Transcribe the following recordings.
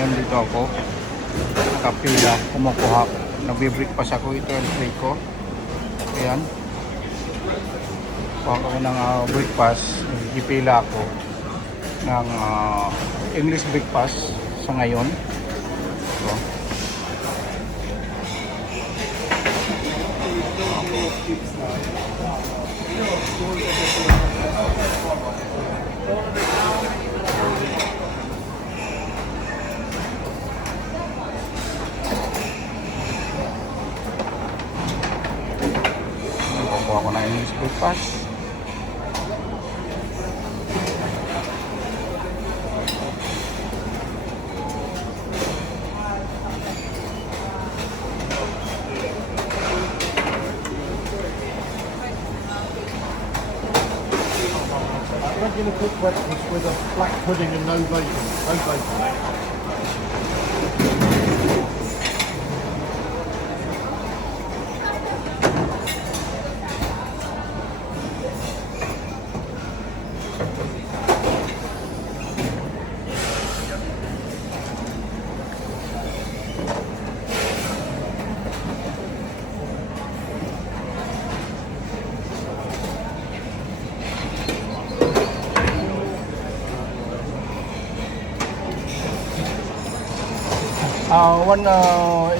Ngayon dito ako. Nakapila, kumukuha. Nagbe-breakfast ako. Ito yung tray ko. Ayan. Kuha ko ng breakfast. Nagpila ako ng English breakfast sa ngayon. So, kukuha ko ng English breakfast. Regular cooked breakfast with a black pudding and no bacon. No bacon. One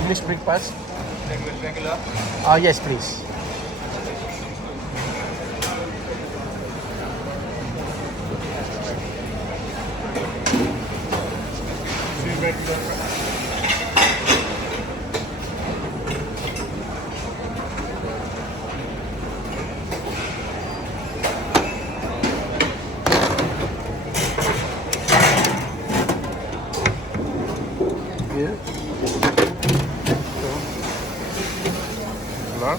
English breakfast. Regular? Yes, please. Two regular. Here. So,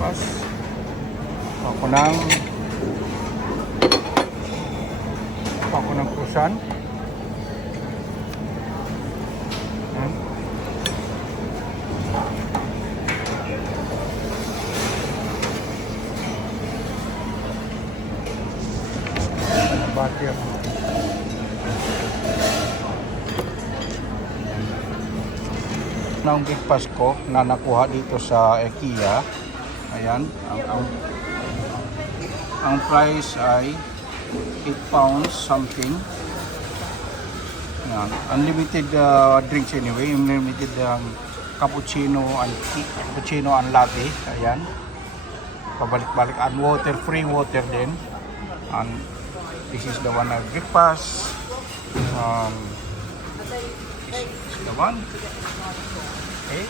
pas ako ng krusan. Butter. Ng breakfast ko na nakuha dito sa Ikea. Ayan, ang price ay 8 pounds something. Ayan, unlimited drinks anyway, unlimited cappuccino and latte. Ayan, pabalik-balik, and water, free water din. And this is the one na breakfast. This is the one. Okay.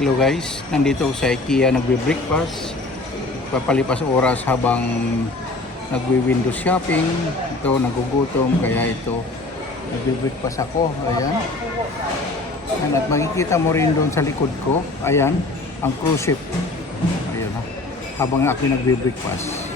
Hello guys, nandito sa Ikea nagbe-breakfast. Papalipas oras habang nagwi-window shopping. Ito nagugutom kaya ito nagbe-breakfast ako. Ayan. At makikita mo rin doon sa likod ko. Ayan, ang cruise ship. Ayan ha. Habang ako nagbe-breakfast.